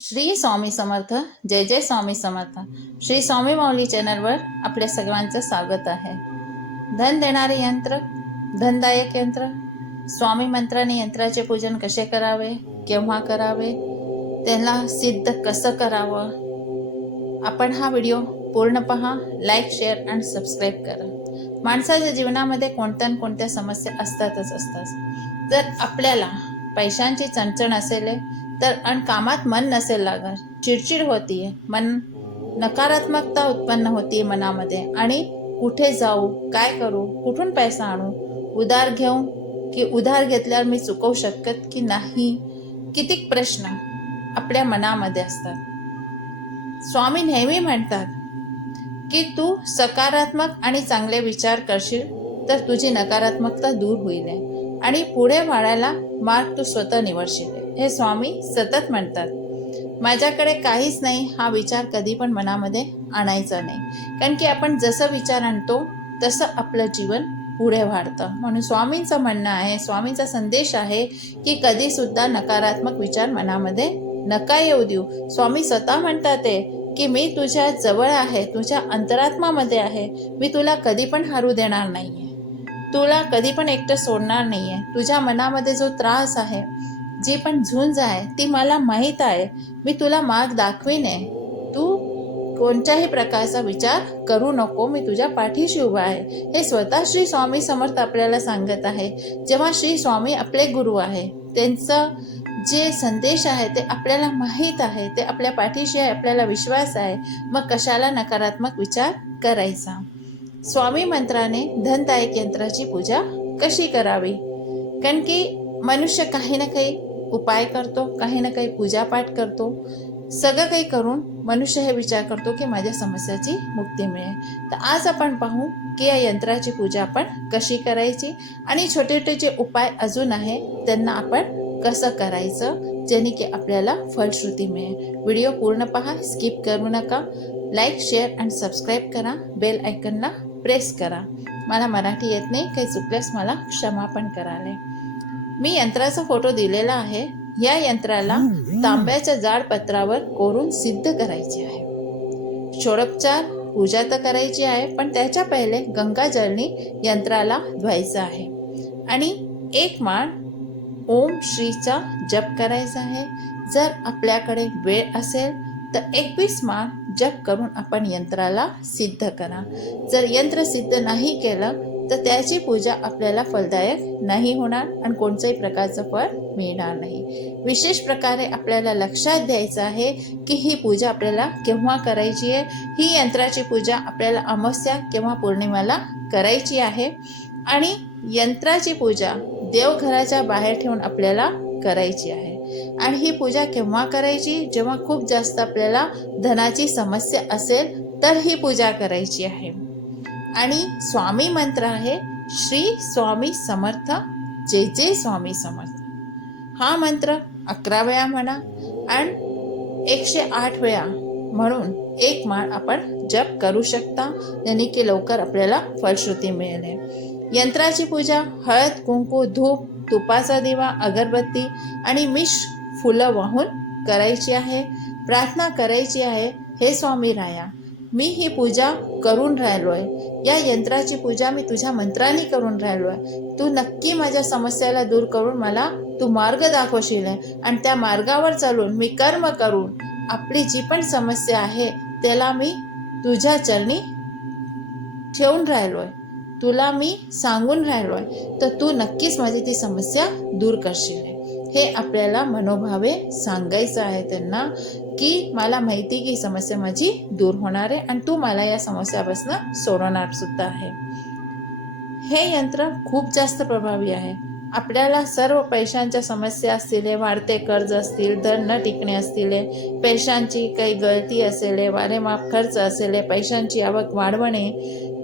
श्री स्वामी समर्थ जय जय स्वामी समर्थ. श्री स्वामी माऊली चॅनलवर आपल्या सर्वांचं स्वागत आहे. धन देणारे यंत्र धनदायक यंत्र स्वामी मंत्राने यंत्राचे पूजन कसे करावे केव्हा करावे त्याला सिद्ध कसं करावं आपण हा व्हिडिओ पूर्ण पहा लाईक शेअर आणि सबस्क्राईब करा. माणसाच्या जीवनामध्ये कोणत्या न कोणत्या समस्या असतातच असतात. जर आपल्याला पैशांची चणचण असेल तर आणि कामात मन नसेल लागत. चिडचिड होतीये. मन नकारात्मकता उत्पन्न होती मनामध्ये. आणि कुठे जाऊ काय करू कुठून पैसा आणू उधार घेऊ की उधार घेतल्यावर मी चुकवू शकत की नाही? कितीक प्रश्न आपल्या मनामध्ये असतात. स्वामी नेहमी म्हणतात की तू सकारात्मक आणि चांगले विचार करशील तर तुझी नकारात्मकता दूर होईल. आणि पुढे वाढायला मार्ग तू स्वतः निवडशील. हे स्वामी सतत म्हणतात. माझ्याकडे काहीच नाही हा विचार कधी पण मनामध्ये आणायचा नाही. कारण की आपण जसं विचार आणतो तसं आपलं जीवन पुढे वाढतं. म्हणून स्वामींचं म्हणणं आहे स्वामींचा संदेश आहे की कधीसुद्धा नकारात्मक विचार मनामध्ये नका येऊ देऊ. स्वामी स्वतः म्हणतात ते की मी तुझ्या जवळ आहे तुझ्या अंतरात्मामध्ये आहे. मी तुला कधी पण हरू देणार नाही आहे तुला कधी पण एकटं सोडणार नाही आहे तुझ्या मनामध्ये जो त्रास आहे जी पण झुंज आहे ती मला माहीत आहे. मी तुला मार्ग दाखवीन आहे. तू कोणत्याही प्रकारचा विचार करू नको. मी तुझ्या पाठीशी उभा आहे. हे स्वतः श्री स्वामी समर्थ आपल्याला सांगत आहे. जेव्हा श्री स्वामी आपले गुरु आहे त्यांचं जे संदेश आहे ते आपल्याला माहीत आहे. ते आपल्या पाठीशी आहे आपल्याला विश्वास आहे. मग कशाला नकारात्मक विचार करायचा? स्वामी मंत्राने धनदायक यंत्राची पूजा कशी करावी? कारण की मनुष्य काही ना काही उपाय करतो काही ना काही पूजापाठ करतो सगळं काही करून मनुष्य हे विचार करतो की माझ्या समस्याची मुक्ती मिळेल. तर आज आपण पाहू की या यंत्राची पूजा आपण कशी करायची आणि छोटे छोटे जे उपाय अजून आहे त्यांना आपण कसं करायचं जेणे की आपल्याला फलश्रुती मिळेल. व्हिडिओ पूर्ण पहा स्किप करू नका. लाईक शेअर आणि सबस्क्राईब करा. बेल आयकनला प्रेस करा. मला मराठी येत नाही काही चुकल्यास मला क्षमा पण कराले मी यंत्राचा फोटो दिलेला आहे. या यंत्राला तांब्याच्या जाड पत्रावर कोरून सिद्ध करायचे आहे. षोडोपचार पूजा तर करायची आहे पण त्याच्या पहिले गंगाजळनी यंत्राला धुवायचं आहे. आणि एक माळ ओम श्रीचा जप करायचा आहे. जर आपल्याकडे वेळ असेल तर एकवीस माळ जप करून आपण यंत्राला सिद्ध करा. जर यंत्र सिद्ध नाही केलं तर त्याची पूजा आपल्याला फलदायक नाही होणार आणि कोणत्याही प्रकारचं फळ मिळणार नाही. विशेष प्रकारे आपल्याला लक्षात द्यायचं आहे की ही पूजा आपल्याला केव्हा करायची आहे? ही यंत्राची पूजा आपल्याला अमावस्या किंवा पौर्णिमेला करायची आहे आणि यंत्राची पूजा देवघराच्या बाहेर ठेवून आपल्याला करायची आहे. आणि ही पूजा केव्हा करायची? जेव्हा खूप जास्त आपल्याला धनाची समस्या असेल तर ही पूजा करायची आहे. आणि स्वामी मंत्र आहे श्री स्वामी समर्थ जे जे स्वामी समर्थ. हा मंत्र अकरा वेळा म्हणा आणि एकशे आठ वेळा म्हणून एक माळ आपण जप करू शकता ज्याने की लवकर आपल्याला फलश्रुती मिळेल. यंत्राची पूजा हळद कुंकू धूप तुपाचा दिवा अगरबत्ती आणि मिश फुलं वाहून करायची आहे प्रार्थना करायची आहे हे स्वामी राया मी ही पूजा करून राहिलोय. या यंत्राची पूजा मी तुझ्या मंत्राने करून राहिलोय. तू नक्की माझ्या समस्याला दूर करून मला तू मार्ग दाखवशील आणि त्या मार्गावर चालून मी कर्म करून आपली जी पण समस्या आहे त्याला मी तुझ्या चरणी ठेवून राहिलोय. तुला मी सांगून राहिलोय तर तू नक्कीच माझी ती समस्या दूर करशील. हे आपल्याला मनोभावे सांगायचं आहे त्यांना की मला माहिती की ही समस्या माझी दूर होणार आहे आणि तू मला या समस्यापासून सोडवणार सुद्धा आहे. हे यंत्र खूप जास्त प्रभावी आहे. आपल्याला सर्व पैशांच्या समस्या असतील वाढते कर्ज असतील धर न टिकणे असतील पैशांची काही गळती असेल वारेमाप खर्च असेल पैशांची आवक वाढवणे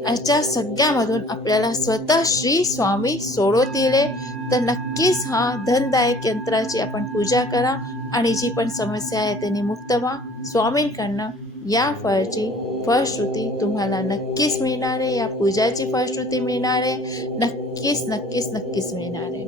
अशा सगळ्यामधून आपल्याला स्वतः श्री स्वामी सोडवतील. तर नक्कीच हा धनदायक यंत्राची आपण पूजा करा आणि जी पण समस्या आहे त्यांनी मुक्त व्हा. स्वामींकडनं या फळची फळश्रुती तुम्हाला नक्कीच मिळणार आहे. या पूजाची फळश्रुती मिळणार आहे. नक्कीच नक्कीच नक्कीच मिळणार आहे.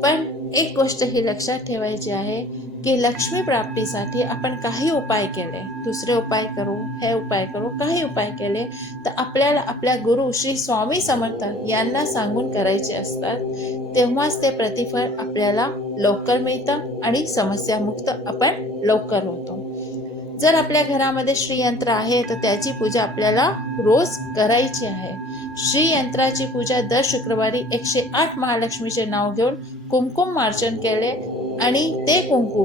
पण एक गोष्ट ही लक्षात ठेवायची आहे की लक्ष्मी प्राप्तीसाठी आपण काही उपाय केले. दुसरे उपाय करू हे उपाय करू काही उपाय केले तर आपल्याला आपल्या गुरु श्री स्वामी समर्थ यांना सांगून करायचे असतात. तेव्हाच ते प्रतिफळ आपल्याला लवकर मिळतं आणि समस्यामुक्त आपण लवकर होतो. जर आपल्या घरामध्ये श्रीयंत्र आहे तर त्याची पूजा आपल्याला रोज करायची आहे. श्रीयंत्राची पूजा दर शुक्रवारी एकशे आठ महालक्ष्मीचे नाव घेऊन कुमकुम मार्चन केले आणि ते कुंकू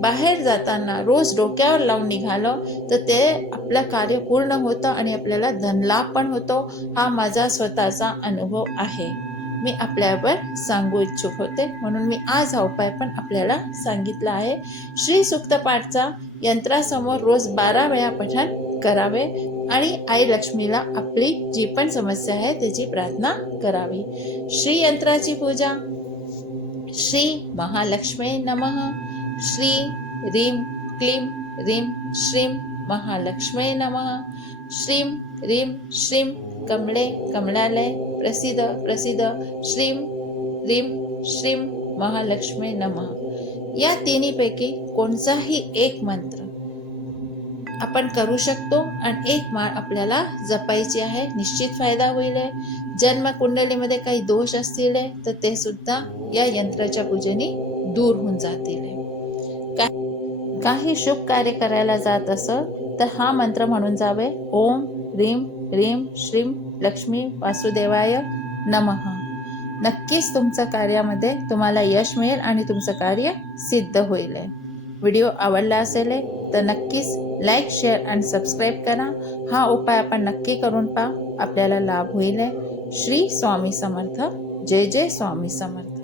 बाहेर जाताना रोज डोक्यावर लावून निघालं तर ते आपलं कार्य पूर्ण होतं आणि आपल्याला धनलाभ पण होतो. हा माझा स्वतःचा अनुभव आहे. मी आपल्यावर सांगू इच्छुक होते. म्हणून मी आज हा उपाय पण आपल्याला सांगितला आहे. श्री सुक्तपाठचा यंत्रासमोर रोज बारा वेळा पठण करावे आणि आई लक्ष्मीला आपली जी पण समस्या आहे त्याची प्रार्थना करावी. श्री यंत्राची पूजा. श्री महालक्ष्मी नमः. श्री रीम क्लीम रीम श्रीम महालक्ष्मी नमः. श्रीम रीम श्रीम कमळे कमळालय प्रसिद्ध प्रसिद्ध. श्रीम रीम श्रीम महालक्ष्मी नमः. या तिन्हीपैकी कोणताही एक मंत्र आपण करू शकतो आणि एक माळ आपल्याला जपायची आहे. निश्चित फायदा होईल जन्म कुंडलीमध्ये काही दोष असतील तर ते सुद्धा या यंत्राच्या पूजेने दूर होऊन जातील काही शुभ कार्य करायला जात असं तर हा मंत्र म्हणून जावे. ओम रीम रीम श्रीम लक्ष्मी वासुदेवाय नमः. नक्कीच तुमचं कार्यामध्ये तुम्हाला यश मिळेल आणि तुमचं कार्य सिद्ध होईल. व्हिडिओ आवडला असेल तर नक्कीच लाईक शेअर आणि सबस्क्राईब करा. हा उपाय आपण नक्की करून पहा. आपल्याला लाभ होईल. श्री स्वामी समर्थ. जय जय स्वामी समर्थ.